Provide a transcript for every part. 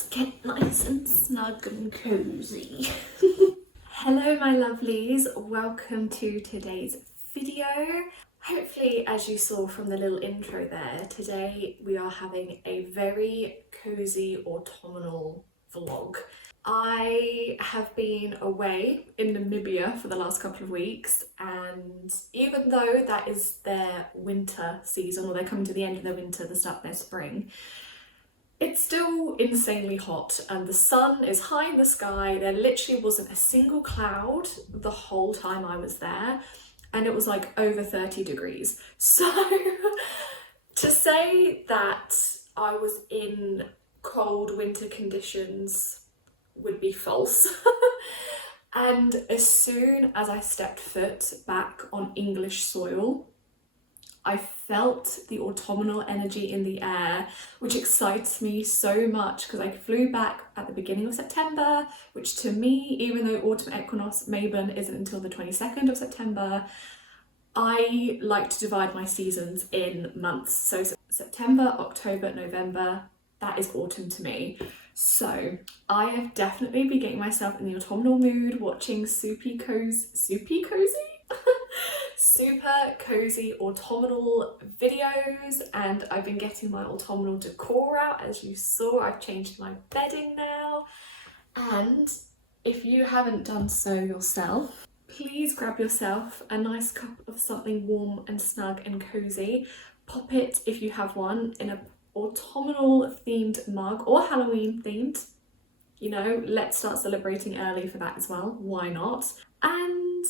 let's get nice and snug and cozy. Hello my lovelies, welcome to today's video. Hopefully, as you saw from the little intro there, today we are having a very cozy autumnal vlog. I have been away in Namibia for the last couple of weeks, and even though that is their winter season, or they're coming to the end of their winter, the start of their spring, it's still insanely hot and the sun is high in the sky. There literally wasn't a single cloud the whole time I was there, and it was like over 30 degrees. So to say that I was in cold winter conditions would be false. And as soon as I stepped foot back on English soil, I felt the autumnal energy in the air, which excites me so much because I flew back at the beginning of September, which to me, even though autumn equinox Mabon isn't until the 22nd of September, I like to divide my seasons in months. So September, October, November, that is autumn to me. So I have definitely been getting myself in the autumnal mood, watching super cozy autumnal videos, and I've been getting my autumnal decor out. As you saw, I've changed my bedding now, and if you haven't done so yourself, please grab yourself a nice cup of something warm and snug and cozy. Pop it, if you have one, in a autumnal themed mug or Halloween themed. You know, let's start celebrating early for that as well, why not? And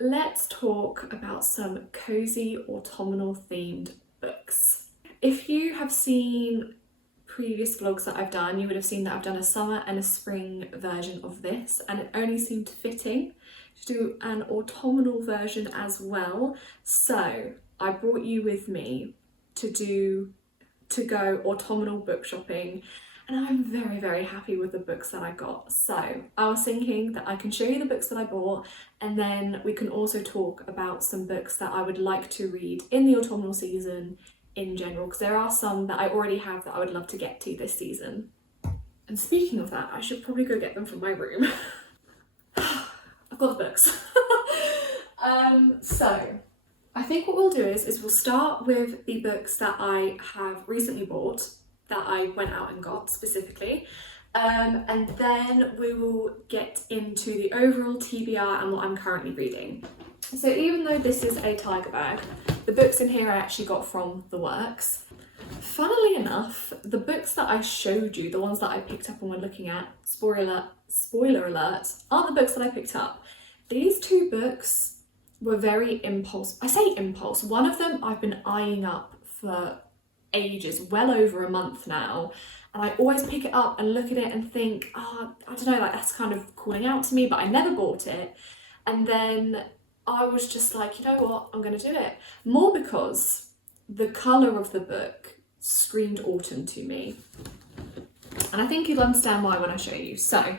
let's talk about some cozy autumnal themed books. If you have seen previous vlogs that I've done, you would have seen that I've done a summer and a spring version of this, and it only seemed fitting to do an autumnal version as well. So I brought you with me to go autumnal book shopping, and I'm very, very happy with the books that I got. So I was thinking that I can show you the books that I bought, and then we can also talk about some books that I would like to read in the autumnal season in general, because there are some that I already have that I would love to get to this season. And speaking of that, I should probably go get them from my room. I've got the books. So I think what we'll do is we'll start with the books that I have recently bought, that I went out and got specifically, and then we will get into the overall TBR and what I'm currently reading. So even though this is a tiger bag, the books in here I actually got from the works. Funnily enough, the books that I showed you, the ones that I picked up and we're looking at, spoiler alert, aren't the books that I picked up. These two books were very impulse. I say impulse. One of them I've been eyeing up for ages, well over a month now, and I always pick it up and look at it and think, I don't know, like that's kind of calling out to me, but I never bought it. And then I was just like, you know what, I'm going to do it. More because the colour of the book screamed autumn to me. And I think you'll understand why when I show you. So,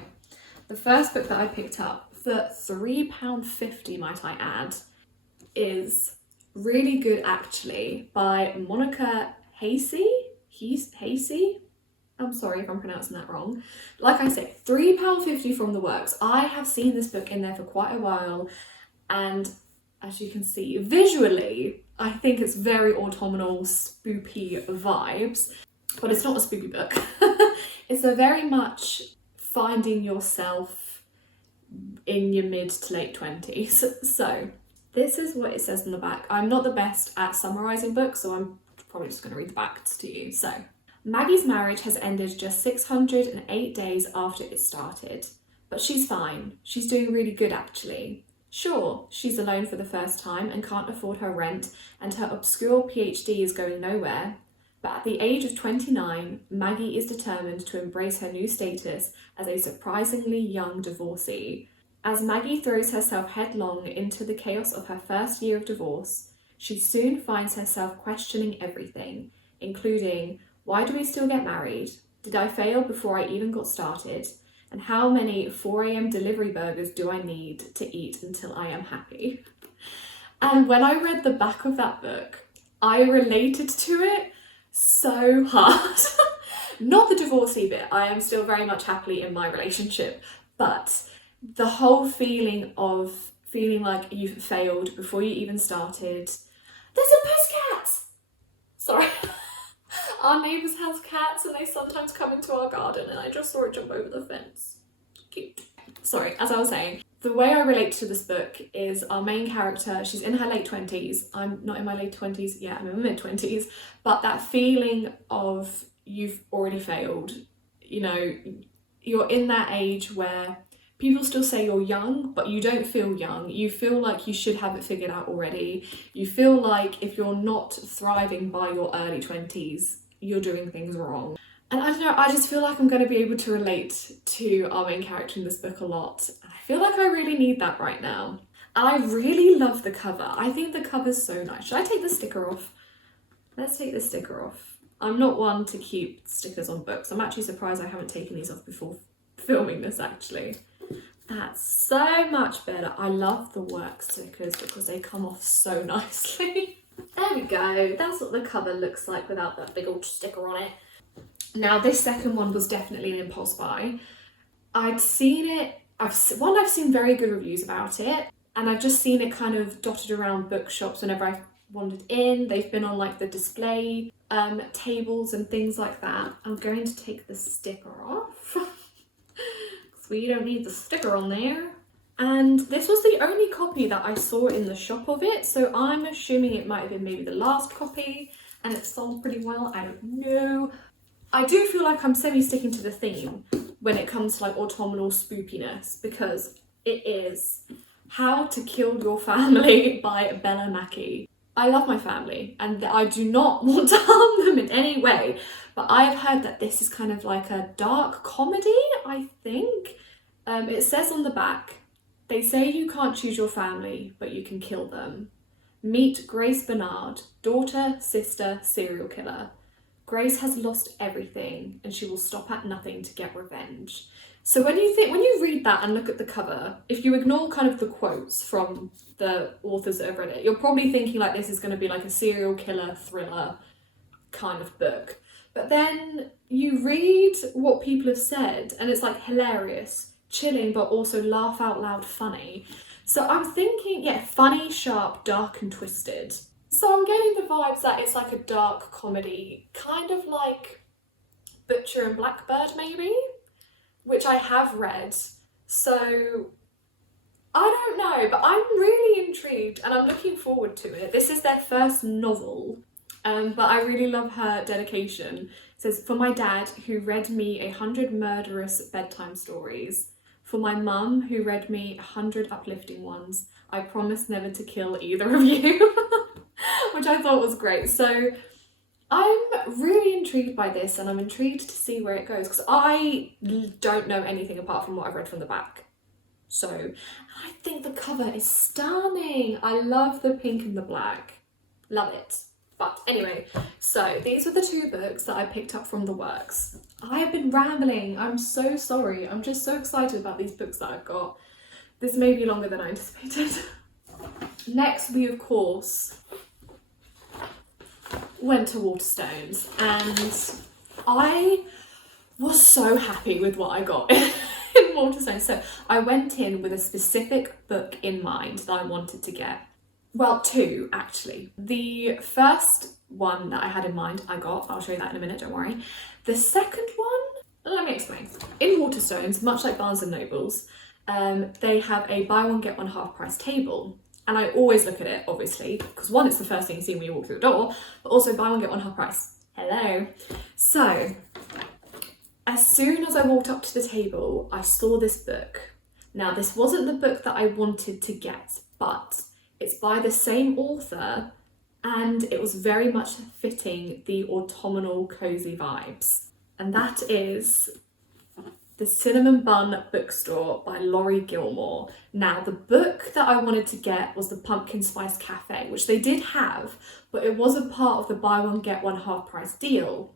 the first book that I picked up for £3.50, might I add, is really good actually, by Monica Hasey. I'm sorry if I'm pronouncing that wrong. Like I said, £3.50 from the works. I have seen this book in there for quite a while, and as you can see, visually, I think it's very autumnal, spoopy vibes, but it's not a spoopy book. It's a very much finding yourself in your mid to late 20s. So this is what it says on the back. I'm not the best at summarising books, so I'm probably just going to read the backs to you. So, Maggie's marriage has ended just 608 days after it started. But she's fine. She's doing really good actually. Sure, she's alone for the first time and can't afford her rent, and her obscure PhD is going nowhere. But at the age of 29, Maggie is determined to embrace her new status as a surprisingly young divorcee. As Maggie throws herself headlong into the chaos of her first year of divorce, she soon finds herself questioning everything, including, why do we still get married? Did I fail before I even got started? And how many 4 a.m. delivery burgers do I need to eat until I am happy? And when I read the back of that book, I related to it so hard Not the divorcee bit, I am still very much happily in my relationship, but the whole feeling of feeling like you've failed before you even started. There's a pussycat! Sorry. Our neighbours has cats and they sometimes come into our garden and I just saw it jump over the fence. Cute. Sorry, as I was saying, the way I relate to this book is our main character, she's in her late 20s. I'm not in my late 20s yet, I'm in my mid 20s. But that feeling of you've already failed, you know, you're in that age where people still say you're young, but you don't feel young. You feel like you should have it figured out already. You feel like if you're not thriving by your early 20s, you're doing things wrong. And I don't know, I just feel like I'm going to be able to relate to our main character in this book a lot. And I feel like I really need that right now. And I really love the cover. I think the cover's so nice. Should I take the sticker off? Let's take the sticker off. I'm not one to keep stickers on books. I'm actually surprised I haven't taken these off before filming this actually. That's so much better. I love the work stickers because they come off so nicely. There we go. That's what the cover looks like without that big old sticker on it. Now this second one was definitely an impulse buy. I'd seen it, I've seen very good reviews about it, and I've just seen it kind of dotted around bookshops whenever I've wandered in. They've been on like the display tables and things like that. I'm going to take the sticker off because we don't need the sticker on there. And this was the only copy that I saw in the shop of it, so I'm assuming it might have been maybe the last copy and it sold pretty well, I don't know. I do feel like I'm semi-sticking to the theme when it comes to like autumnal spoopiness, because it is How to Kill Your Family by Bella Mackie. I love my family and I do not want to harm them in any way, but I've heard that this is kind of like a dark comedy, I think. It says on the back, they say you can't choose your family, but you can kill them. Meet Grace Bernard, daughter, sister, serial killer. Grace has lost everything and she will stop at nothing to get revenge. So when you read that and look at the cover, if you ignore kind of the quotes from the authors that have read it, you're probably thinking like this is going to be like a serial killer thriller kind of book. But then you read what people have said and it's like hilarious, chilling, but also laugh out loud funny. So I'm thinking, yeah, funny, sharp, dark and twisted. So I'm getting the vibes that it's like a dark comedy, kind of like Butcher and Blackbird maybe, which I have read. So I don't know, but I'm really intrigued and I'm looking forward to it. This is their first novel, but I really love her dedication. It says, for my dad who read me 100 murderous bedtime stories, for my mum who read me 100 uplifting ones, I promise never to kill either of you. Which I thought was great. So I'm really intrigued by this and I'm intrigued to see where it goes because I don't know anything apart from what I've read from the back. So I think the cover is stunning. I love the pink and the black. Love it. But anyway, so these were the two books that I picked up from the works. I have been rambling. I'm so sorry. I'm just so excited about these books that I've got. This may be longer than I anticipated. Next, we of course went to Waterstones and I was so happy with what I got in Waterstones. So I went in with a specific book in mind that I wanted to get. Well, two actually. The first one that I had in mind I got, I'll show you that in a minute, don't worry. The second one, let me explain. In Waterstones, much like Barnes and Nobles, they have a buy one get one half price table. And I always look at it, obviously, because one, it's the first thing you see when you walk through the door, but also buy one, get one half price. Hello. So, as soon as I walked up to the table, I saw this book. Now, this wasn't the book that I wanted to get, but it's by the same author, and it was very much fitting the autumnal cozy vibes. And that is The Cinnamon Bun Bookstore by Laurie Gilmore. Now, the book that I wanted to get was The Pumpkin Spice Cafe, which they did have, but it wasn't part of the buy one, get one half price deal.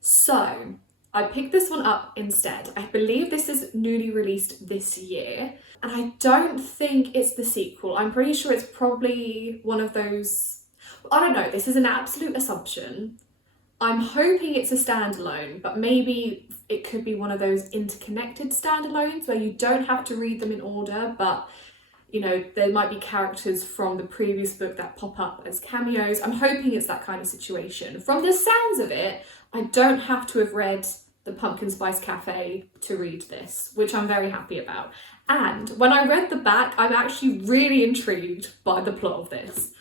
So, I picked this one up instead. I believe this is newly released this year, and I don't think it's the sequel. I'm pretty sure it's probably one of those, I don't know, this is an absolute assumption. I'm hoping it's a standalone, but maybe it could be one of those interconnected standalones where you don't have to read them in order, but you know, there might be characters from the previous book that pop up as cameos. I'm hoping it's that kind of situation. From the sounds of it, I don't have to have read the Pumpkin Spice Cafe to read this, which I'm very happy about. And when I read the back, I'm actually really intrigued by the plot of this.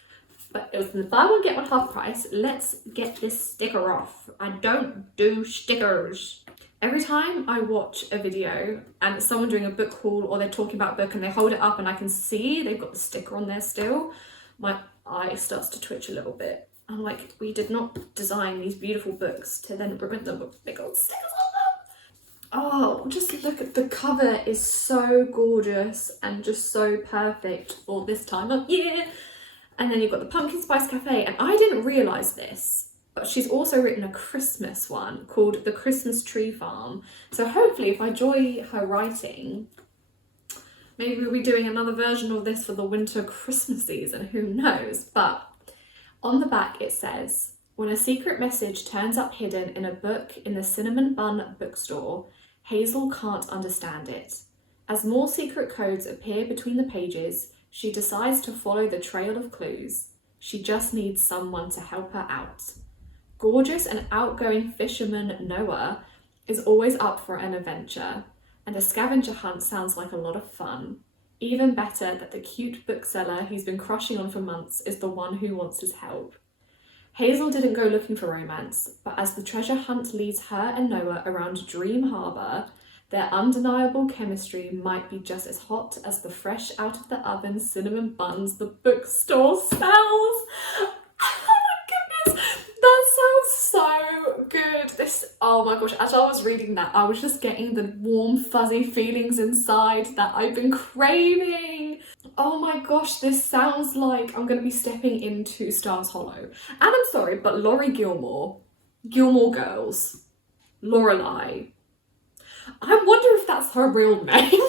But it was the buy one get one half price. Let's get this sticker off. I don't do stickers. Every time I watch a video and it's someone doing a book haul or they're talking about a book and they hold it up and I can see they've got the sticker on there still, my eye starts to twitch a little bit. I'm like, we did not design these beautiful books to then prevent them with big old stickers on them. Oh, just look at the cover, is so gorgeous and just so perfect for this time of year. And then you've got the Pumpkin Spice Cafe, and I didn't realise this, but she's also written a Christmas one called The Christmas Tree Farm. So hopefully if I enjoy her writing, maybe we'll be doing another version of this for the winter Christmas season, who knows? But on the back it says, when a secret message turns up hidden in a book in the Cinnamon Bun bookstore, Hazel can't understand it. As more secret codes appear between the pages, she decides to follow the trail of clues. She just needs someone to help her out. Gorgeous and outgoing fisherman Noah is always up for an adventure, and a scavenger hunt sounds like a lot of fun. Even better that the cute bookseller he's been crushing on for months is the one who wants his help. Hazel didn't go looking for romance, but as the treasure hunt leads her and Noah around Dream Harbour, their undeniable chemistry might be just as hot as the fresh out of the oven cinnamon buns the bookstore sells. Oh my goodness, that sounds so good. Oh my gosh, as I was reading that, I was just getting the warm, fuzzy feelings inside that I've been craving. Oh my gosh, this sounds like I'm going to be stepping into Stars Hollow. And I'm sorry, but Laurie Gilmore Girls, Lorelei, I wonder if that's her real name.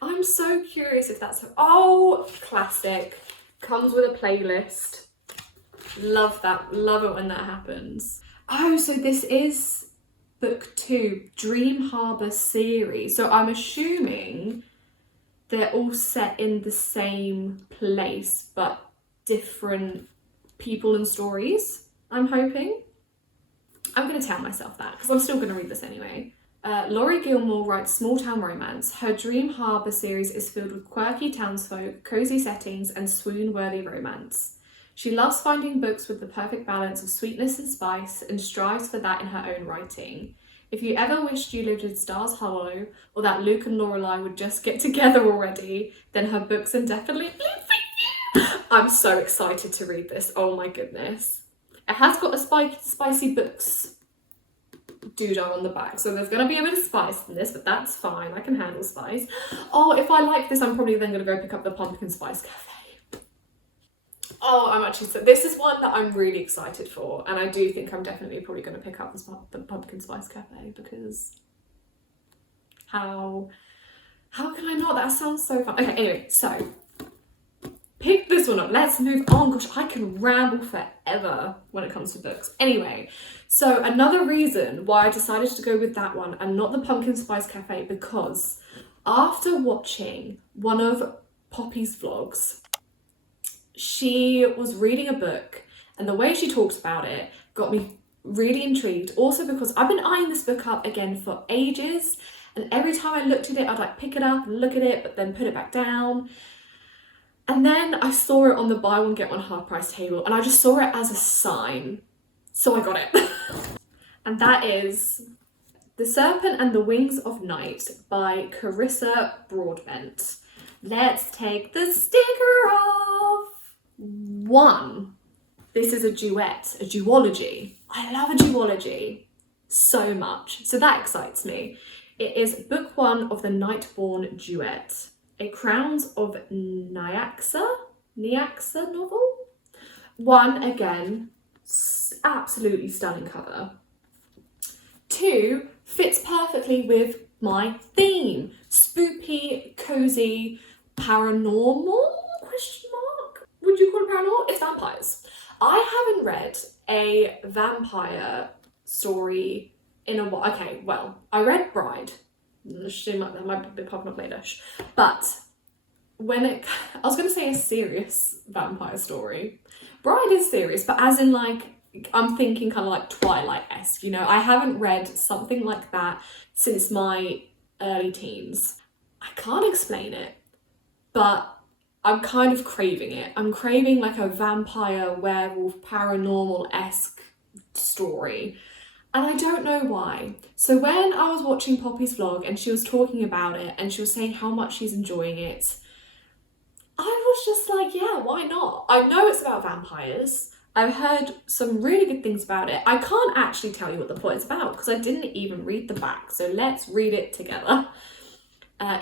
I'm so curious if that's her. Oh, classic. Comes with a playlist. Love that. Love it when that happens. Oh, so this is book 2, Dream Harbour series. So I'm assuming they're all set in the same place, but different people and stories, I'm hoping. I'm going to tell myself that because I'm still going to read this anyway. Laurie Gilmore writes small town romance. Her Dream Harbour series is filled with quirky townsfolk, cosy settings, and swoon-worthy romance. She loves finding books with the perfect balance of sweetness and spice and strives for that in her own writing. If you ever wished you lived in Stars Hollow or that Luke and Lorelei would just get together already, then her books are definitely for you. I'm so excited to read this. Oh my goodness. It has got a spicy books doodah on the back, so there's going to be a bit of spice in this, but that's fine. I can handle spice. Oh, if I like this, I'm probably then going to go pick up the Pumpkin Spice Cafe. Oh, I'm actually, so this is one that I'm really excited for, and I do think I'm definitely probably going to pick up the Pumpkin Spice Cafe, because how can I not? That sounds so fun. Okay, anyway, so pick this one up. Let's move on. Gosh, I can ramble forever when it comes to books. Anyway, so another reason why I decided to go with that one and not the Pumpkin Spice Cafe, because after watching one of Poppy's vlogs, she was reading a book and the way she talks about it got me really intrigued. Also because I've been eyeing this book up again for ages, and every time I looked at it, I'd like pick it up and look at it, but then put it back down. And then I saw it on the buy one get one half price table, and I just saw it as a sign, so I got it. And that is The Serpent and the Wings of Night by Carissa Broadbent. Let's take the sticker off. 1. This is a duet, a duology. I love a duology so much, so that excites me. It is book 1 of the Nightborn duet, a Crowns of Nyaxa novel. 1, again, absolutely stunning cover. 2, fits perfectly with my theme. Spooky, cozy, paranormal, question mark? Would you call it paranormal? It's vampires. I haven't read a vampire story in a while. Okay, well, I read Bride. That might be popping up later. But I was going to say a serious vampire story. Bride is serious, but as in like, I'm thinking kind of like Twilight-esque, you know? I haven't read something like that since my early teens. I can't explain it, but I'm kind of craving it. I'm craving like a vampire, werewolf, paranormal-esque story. And I don't know why. So when I was watching Poppy's vlog and she was talking about it and she was saying how much she's enjoying it, I was just like, yeah, why not? I know it's about vampires. I've heard some really good things about it. I can't actually tell you what the plot is about because I didn't even read the back. So let's read it together.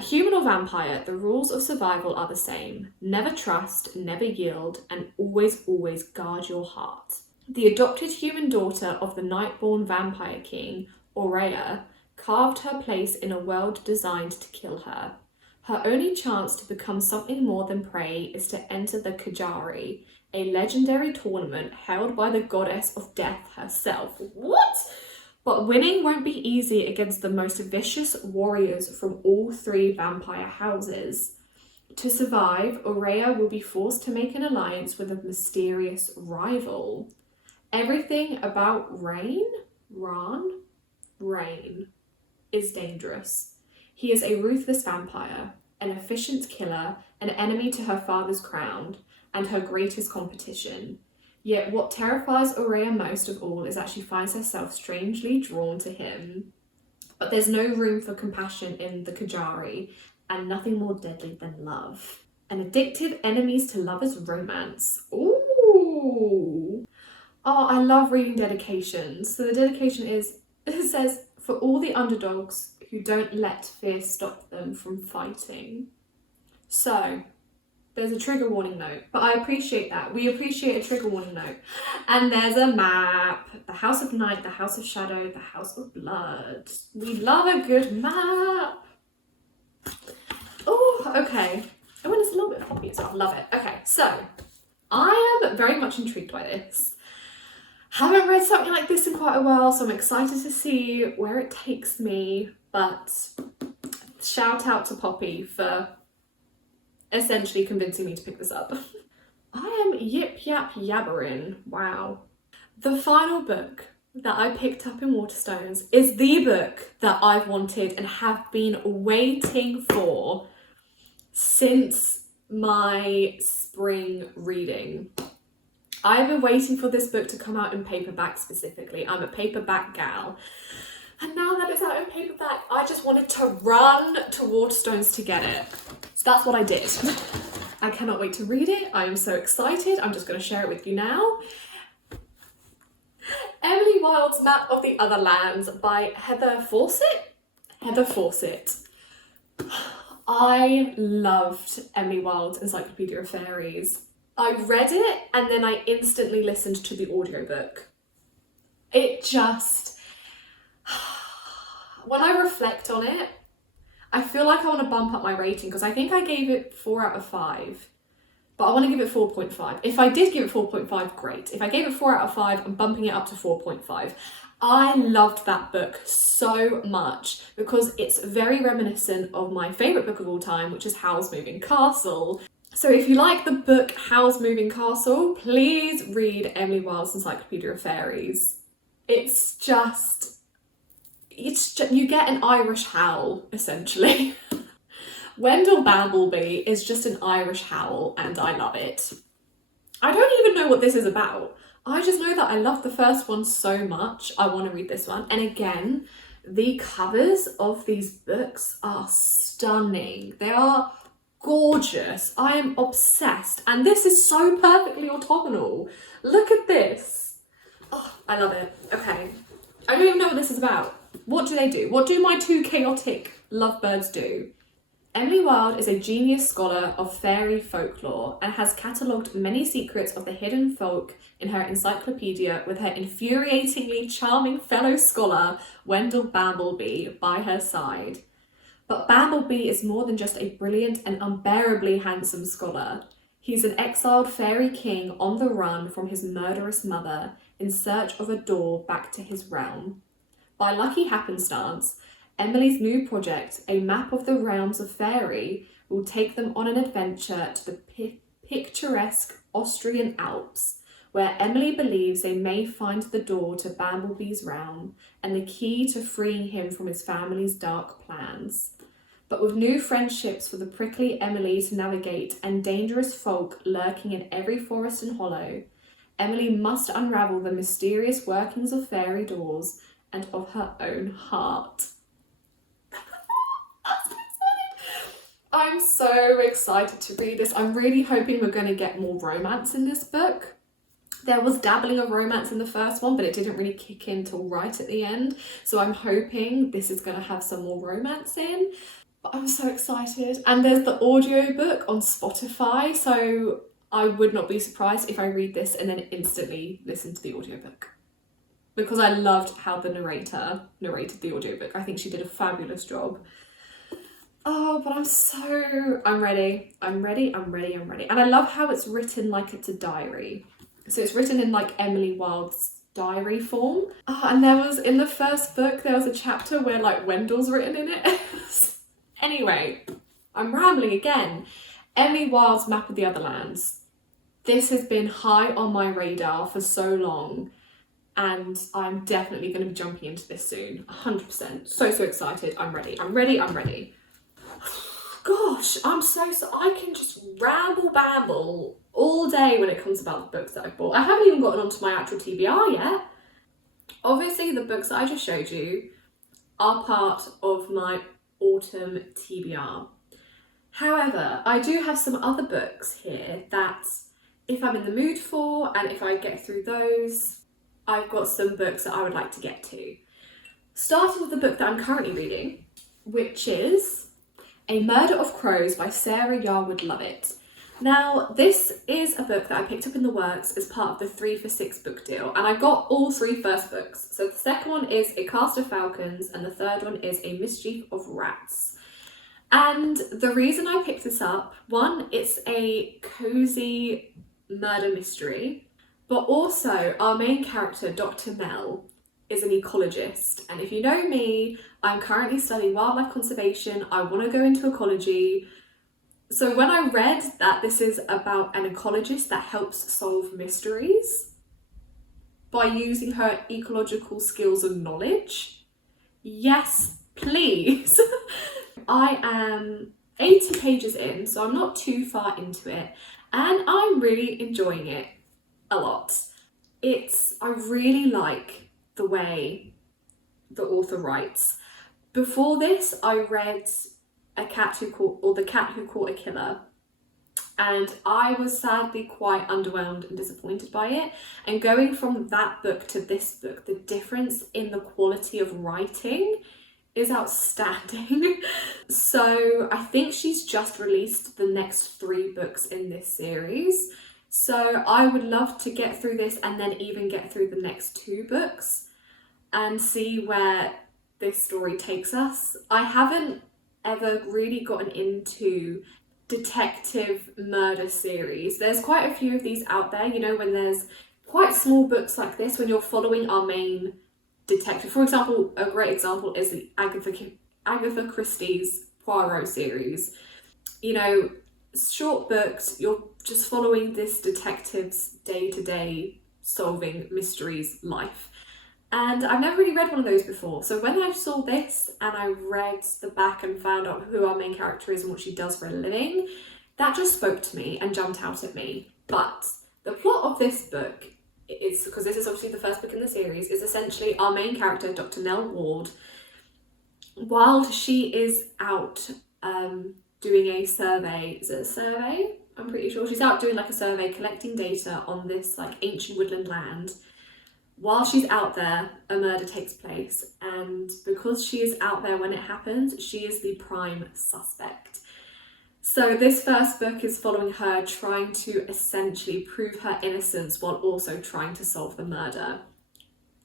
Human or vampire, the rules of survival are the same. Never trust, never yield, and always, always guard your heart. The adopted human daughter of the night-born vampire king, Aurea, carved her place in a world designed to kill her. Her only chance to become something more than prey is to enter the Kajari, a legendary tournament held by the goddess of death herself. What? But winning won't be easy against the most vicious warriors from all three vampire houses. To survive, Aurea will be forced to make an alliance with a mysterious rival. Everything about Rain is dangerous. He is a ruthless vampire, an efficient killer, an enemy to her father's crown, and her greatest competition. Yet what terrifies Aurea most of all is that she finds herself strangely drawn to him. But there's no room for compassion in the Kajari, and nothing more deadly than love. An addictive enemies to lovers romance. Ooh! Oh, I love reading dedications. So the dedication is, it says, for all the underdogs who don't let fear stop them from fighting. So, there's a trigger warning note, but I appreciate that. We appreciate a trigger warning note. And there's a map. The House of Night, the House of Shadow, the House of Blood. We love a good map. Oh, okay. Oh, and it's a little bit poppy as well. Love it. Okay, so I am very much intrigued by this. Haven't read something like this in quite a while, so I'm excited to see where it takes me. But shout out to Poppy for essentially convincing me to pick this up. I am yip yap yabbering. Wow. The final book that I picked up in Waterstones is the book that I've wanted and have been waiting for since my spring reading. I've been waiting for this book to come out in paperback specifically. I'm a paperback gal. And now that it's out in paperback, I just wanted to run to Waterstones to get it. So that's what I did. I cannot wait to read it. I am so excited. I'm just going to share it with you now. Emily Wilde's Map of the Other Lands by Heather Fawcett. Heather Fawcett. I loved Emily Wilde's Encyclopedia of Fairies. I read it and then I instantly listened to the audiobook. It just... When I reflect on it, I feel like I want to bump up my rating because I think I gave it 4 out of 5. But I want to give it 4.5. If I did give it 4.5, great. If I gave it 4 out of 5, I'm bumping it up to 4.5. I loved that book so much because it's very reminiscent of my favourite book of all time, which is Howl's Moving Castle. So if you like the book Howl's Moving Castle, please read Emily Wilde's Encyclopedia of Fairies. It's just, you get an Irish Howl, essentially. Wendell Bambleby is just an Irish howl, and I love it. I don't even know what this is about. I just know that I love the first one so much. I want to read this one. And again, the covers of these books are stunning. They are gorgeous. I am obsessed. And this is so perfectly orthogonal. Look at this. Oh, I love it. Okay. I don't even know what this is about. What do they do? What do my two chaotic lovebirds do? Emily Wilde is a genius scholar of fairy folklore and has catalogued many secrets of the hidden folk in her encyclopedia with her infuriatingly charming fellow scholar, Wendell Bambleby, by her side. But Bambleby is more than just a brilliant and unbearably handsome scholar. He's an exiled fairy king on the run from his murderous mother, in search of a door back to his realm. By lucky happenstance, Emily's new project, a map of the realms of fairy, will take them on an adventure to the picturesque Austrian Alps, where Emily believes they may find the door to Bumblebee's realm and the key to freeing him from his family's dark plans. But with new friendships for the prickly Emily to navigate and dangerous folk lurking in every forest and hollow, Emily must unravel the mysterious workings of fairy doors and of her own heart. I'm so excited to read this. I'm really hoping we're going to get more romance in this book. There was dabbling of romance in the first one, but it didn't really kick in till right at the end. So I'm hoping this is going to have some more romance in. But I'm so excited. And there's the audiobook on Spotify, so I would not be surprised if I read this and then instantly listen to the audiobook. Because I loved how the narrator narrated the audiobook. I think she did a fabulous job. Oh, but I'm ready. I'm ready. And I love how it's written like it's a diary. So it's written in like Emily Wilde's diary form. Oh, and there was, in the first book, there was a chapter where like Wendell's written in it. Anyway, I'm rambling again. Emily Wilde's Map of the Other Lands. This has been high on my radar for so long, and I'm definitely going to be jumping into this soon. 100%. So excited. I'm ready. Gosh, I can just babble all day when it comes about the books that I've bought. I haven't even gotten onto my actual TBR yet. Obviously, the books that I just showed you are part of my autumn TBR. However, I do have some other books here that if I'm in the mood for, and if I get through those, I've got some books that I would like to get to. Starting with the book that I'm currently reading, which is A Murder of Crows by Sarah Yarwood Lovett. Now, this is a book that I picked up in the works as part of the 3 for 6 book deal, and I got all 3 first books. So the second one is A Cast of Falcons, and the third one is A Mischief of Rats. And the reason I picked this up, one, it's a cozy murder mystery, but also our main character, Dr. Nell, is an ecologist. And if you know me, I'm currently studying wildlife conservation. I want to go into ecology. So when I read that this is about an ecologist that helps solve mysteries by using her ecological skills and knowledge, yes, please. I am 80 pages in, so I'm not too far into it, and I'm really enjoying it a lot. I really like the way the author writes. Before this, I read The Cat Who Caught a Killer, and I was sadly quite underwhelmed and disappointed by it. And going from that book to this book, the difference in the quality of writing is outstanding. So I think she's just released the next 3 books in this series. So I would love to get through this and then even get through the next 2 books and see where this story takes us. I haven't ever really gotten into detective murder series. There's quite a few of these out there, you know, when there's quite small books like this, when you're following our main detective. For example, a great example is the Agatha Christie's Poirot series. You know, short books, you're just following this detective's day-to-day solving mysteries life. And I've never really read one of those before. So when I saw this and I read the back and found out who our main character is and what she does for a living, that just spoke to me and jumped out at me. But the plot of this book is, because this is obviously the first book in the series, is essentially our main character, Dr. Nell Ward, while she is out doing a survey. Is it a survey? I'm pretty sure. She's out doing like a survey, collecting data on this like ancient woodland land. While she's out there, a murder takes place, and because she is out there when it happens, she is the prime suspect. So this first book is following her trying to essentially prove her innocence while also trying to solve the murder.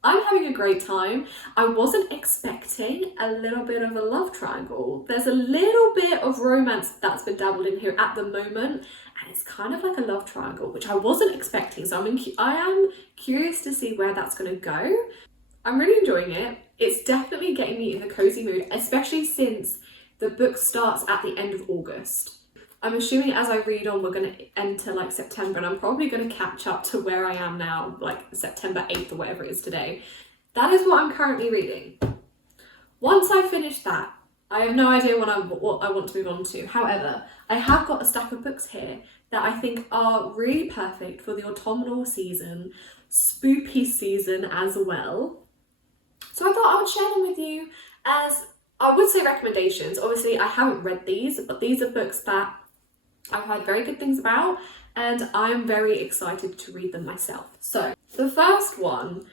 I'm having a great time. I wasn't expecting a little bit of a love triangle. There's a little bit of romance that's been dabbled in here at the moment, and it's kind of like a love triangle, which I wasn't expecting. So I am curious to see where that's going to go. I'm really enjoying it. It's definitely getting me in the cozy mood, especially since the book starts at the end of August. I'm assuming as I read on, we're going to enter like September, and I'm probably going to catch up to where I am now, like September 8th or whatever it is today. That is what I'm currently reading. Once I finish that, I have no idea what I want to move on to. However, I have got a stack of books here that I think are really perfect for the autumnal season, spoopy season as well. So I thought I would share them with you as, I would say, recommendations. Obviously, I haven't read these, but these are books that I've heard very good things about, and I'm very excited to read them myself. So the first one,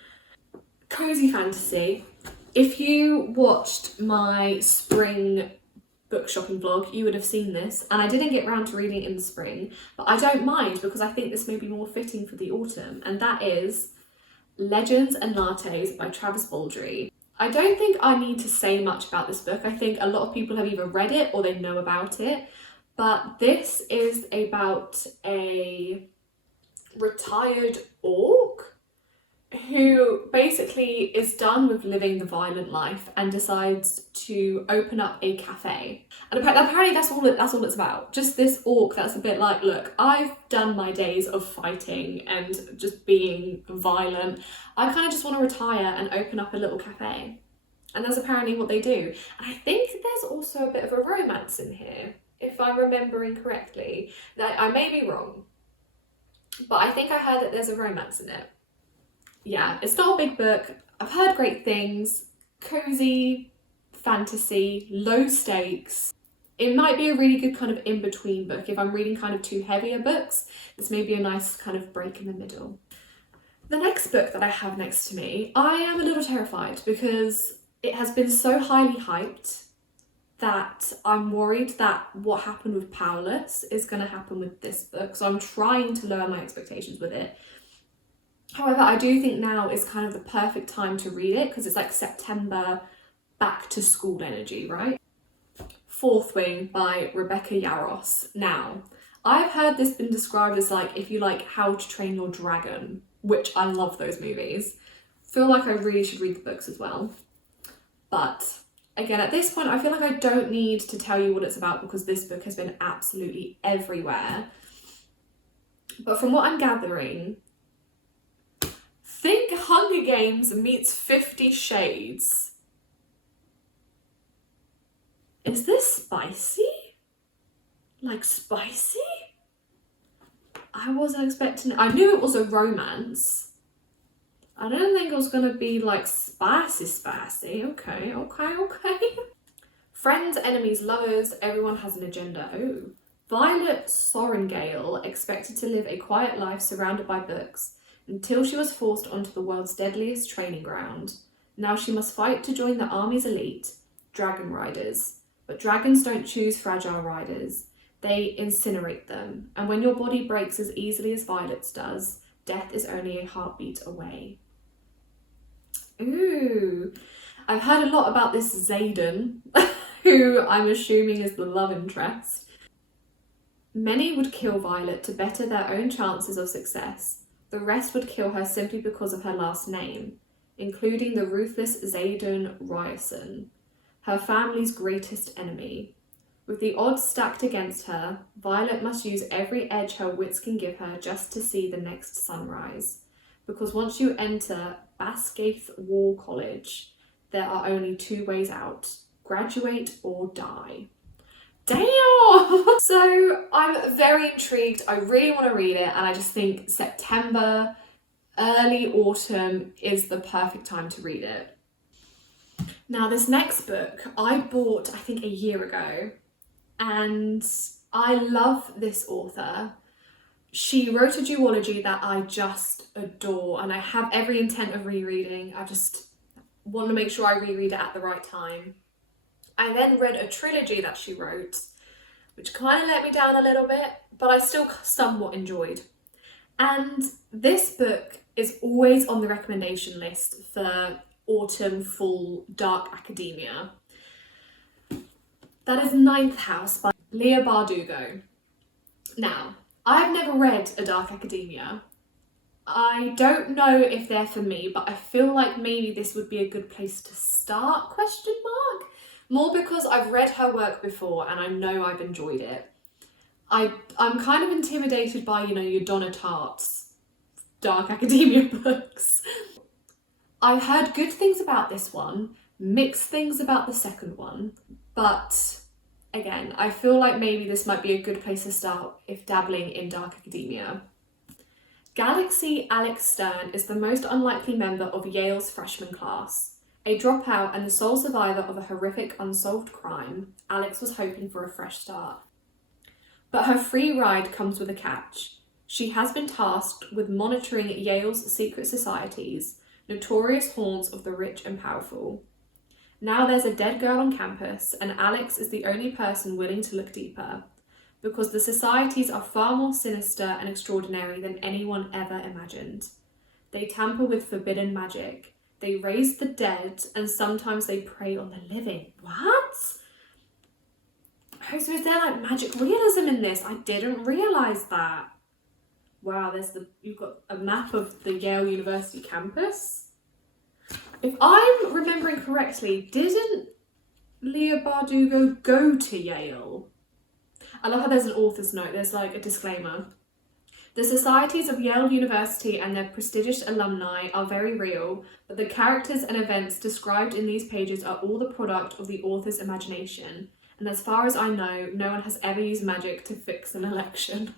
cozy fantasy. If you watched my spring book shopping vlog, you would have seen this, and I didn't get around to reading it in the spring, but I don't mind because I think this may be more fitting for the autumn, and that is Legends and Lattes by Travis Baldree. I don't think I need to say much about this book. I think a lot of people have either read it or they know about it, but this is about a retired orc who basically is done with living the violent life and decides to open up a cafe. And apparently that's all it's about. Just this orc that's a bit like, look, I've done my days of fighting and just being violent. I kind of just want to retire and open up a little cafe. And that's apparently what they do. And I think there's also a bit of a romance in here, if I'm remembering correctly. That I may be wrong, but I think I heard that there's a romance in it. Yeah, it's not a big book. I've heard great things. Cozy, fantasy, low stakes. It might be a really good kind of in-between book. If I'm reading kind of two heavier books, this may be a nice kind of break in the middle. The next book that I have next to me, I am a little terrified because it has been so highly hyped that I'm worried that what happened with Powerless is going to happen with this book. So I'm trying to lower my expectations with it. However, I do think now is kind of the perfect time to read it because it's like September back to school energy, right? Fourth Wing by Rebecca Yarros. Now, I've heard this been described as like, if you like How to Train Your Dragon, which I love those movies. Feel like I really should read the books as well. But again, at this point, I feel like I don't need to tell you what it's about because this book has been absolutely everywhere. But from what I'm gathering, think Hunger Games meets 50 Shades. Is this spicy? Like spicy? I wasn't expecting it. I knew it was a romance. I didn't think it was going to be like spicy. Okay. Friends, enemies, lovers, everyone has an agenda. Oh. Violet Sorrengail expected to live a quiet life surrounded by books until she was forced onto the world's deadliest training ground. Now she must fight to join the army's elite, dragon riders. But dragons don't choose fragile riders. They incinerate them. And when your body breaks as easily as Violet's does, death is only a heartbeat away. Ooh. I've heard a lot about this Xaden, who I'm assuming is the love interest. Many would kill Violet to better their own chances of success. The rest would kill her simply because of her last name, including the ruthless Xaden Ryerson, her family's greatest enemy. With the odds stacked against her, Violet must use every edge her wits can give her just to see the next sunrise. Because once you enter Basgaith War College, there are only two ways out: graduate or die. Damn! So I'm very intrigued. I really want to read it, and I just think September, early autumn is the perfect time to read it. Now, this next book I bought, I think, a year ago, and I love this author. She wrote a duology that I just adore, and I have every intent of rereading. I just want to make sure I reread it at the right time. I then read a trilogy that she wrote, which kind of let me down a little bit, but I still somewhat enjoyed. And this book is always on the recommendation list for autumn, fall, dark academia. That is Ninth House by Leah Bardugo. Now, I've never read A Dark Academia. I don't know if they're for me, but I feel like maybe this would be a good place to start, question mark? More because I've read her work before and I know I've enjoyed it. I'm kind of intimidated by, you know, your Donna Tartt's Dark Academia books. I've heard good things about this one, mixed things about the second one, but again, I feel like maybe this might be a good place to start if dabbling in Dark Academia. Galaxy Alex Stern is the most unlikely member of Yale's freshman class. A dropout and the sole survivor of a horrific unsolved crime, Alex was hoping for a fresh start. But her free ride comes with a catch. She has been tasked with monitoring Yale's secret societies, notorious haunts of the rich and powerful. Now there's a dead girl on campus, and Alex is the only person willing to look deeper, because the societies are far more sinister and extraordinary than anyone ever imagined. They tamper with forbidden magic, they raise the dead, and sometimes they prey on the living. What? Oh, so is there like magic realism in this? I didn't realise that. Wow, you've got a map of the Yale University campus. If I'm remembering correctly, didn't Leah Bardugo go to Yale? I love how there's an author's note, there's like a disclaimer. The societies of Yale University and their prestigious alumni are very real, but the characters and events described in these pages are all the product of the author's imagination. And as far as I know, no one has ever used magic to fix an election.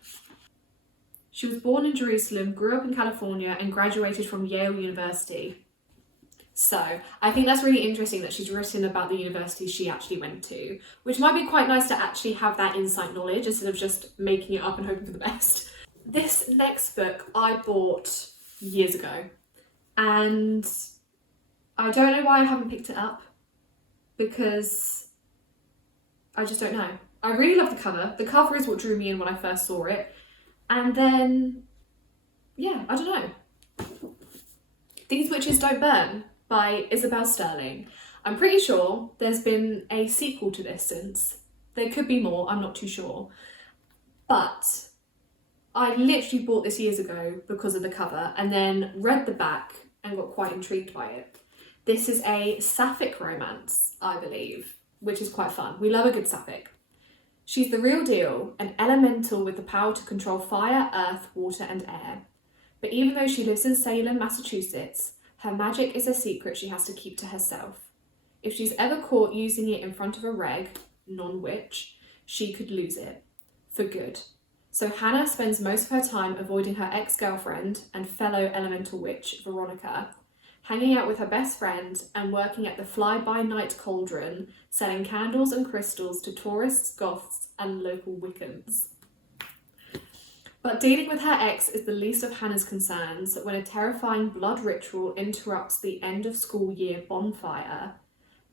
She was born in Jerusalem, grew up in California, and graduated from Yale University. So I think that's really interesting that she's written about the university she actually went to, which might be quite nice to actually have that inside knowledge instead of just making it up and hoping for the best. This next book I bought years ago, and I don't know why I haven't picked it up, because I just don't know. I really love the cover. The cover is what drew me in when I first saw it. And then, yeah, I don't know. These Witches Don't Burn by Isabel Sterling. I'm pretty sure there's been a sequel to this since. There could be more, I'm not too sure. But I literally bought this years ago because of the cover and then read the back and got quite intrigued by it. This is a sapphic romance, I believe, which is quite fun. We love a good sapphic. She's the real deal, an elemental with the power to control fire, earth, water and air. But even though she lives in Salem, Massachusetts, her magic is a secret she has to keep to herself. If she's ever caught using it in front of a reg, non-witch, she could lose it. For good. So Hannah spends most of her time avoiding her ex-girlfriend and fellow elemental witch, Veronica, hanging out with her best friend and working at the fly-by-night cauldron, selling candles and crystals to tourists, goths and local Wiccans. But dealing with her ex is the least of Hannah's concerns when a terrifying blood ritual interrupts the end of school year bonfire.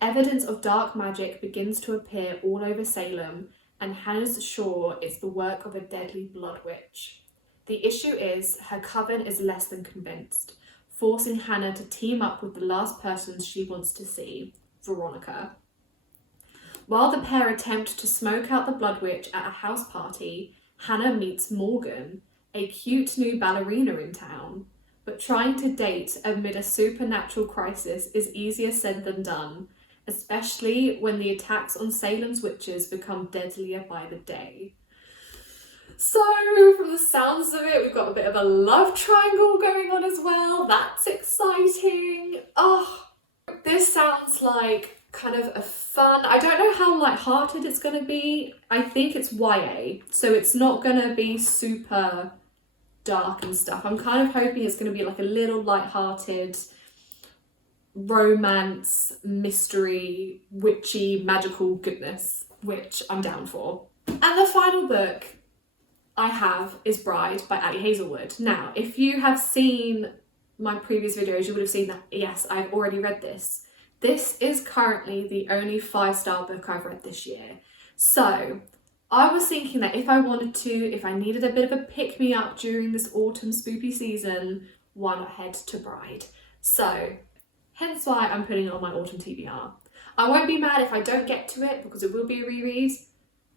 Evidence of dark magic begins to appear all over Salem, and Hannah's sure it's the work of a deadly blood witch. The issue is, her coven is less than convinced, forcing Hannah to team up with the last person she wants to see, Veronica. While the pair attempt to smoke out the blood witch at a house party, Hannah meets Morgan, a cute new ballerina in town. But trying to date amid a supernatural crisis is easier said than done, especially when the attacks on Salem's witches become deadlier by the day. So, from the sounds of it, we've got a bit of a love triangle going on as well. That's exciting. Oh, this sounds like kind of a fun, I don't know how light-hearted it's going to be. I think it's YA, so it's not going to be super dark and stuff. I'm kind of hoping it's going to be like a little light-hearted romance, mystery, witchy, magical goodness, which I'm down for. And the final book I have is Bride by Ali Hazelwood. Now, if you have seen my previous videos, you would have seen that, yes, I've already read this. This is currently the only 5-star book I've read this year. So I was thinking that if I wanted to, if I needed a bit of a pick-me-up during this autumn spoopy season, why not head to Bride? So hence why I'm putting it on my autumn TBR. I won't be mad if I don't get to it because it will be a reread,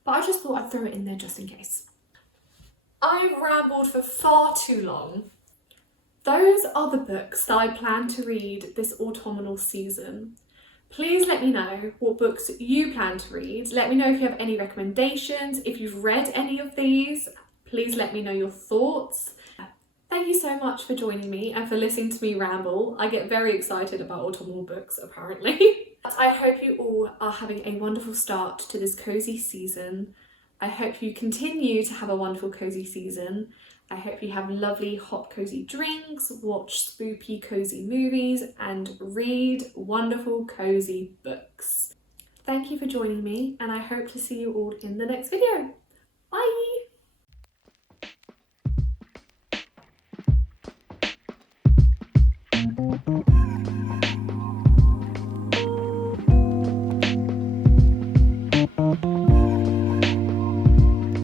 but I just thought I'd throw it in there just in case. I've rambled for far too long. Those are the books that I plan to read this autumnal season. Please let me know what books you plan to read. Let me know if you have any recommendations. If you've read any of these, please let me know your thoughts. Thank you so much for joining me and for listening to me ramble. I get very excited about autumnal books, apparently. I hope you all are having a wonderful start to this cozy season. I hope you continue to have a wonderful cozy season. I hope you have lovely hot cozy drinks, watch spoopy cozy movies, and read wonderful cozy books. Thank you for joining me, and I hope to see you all in the next video. Bye!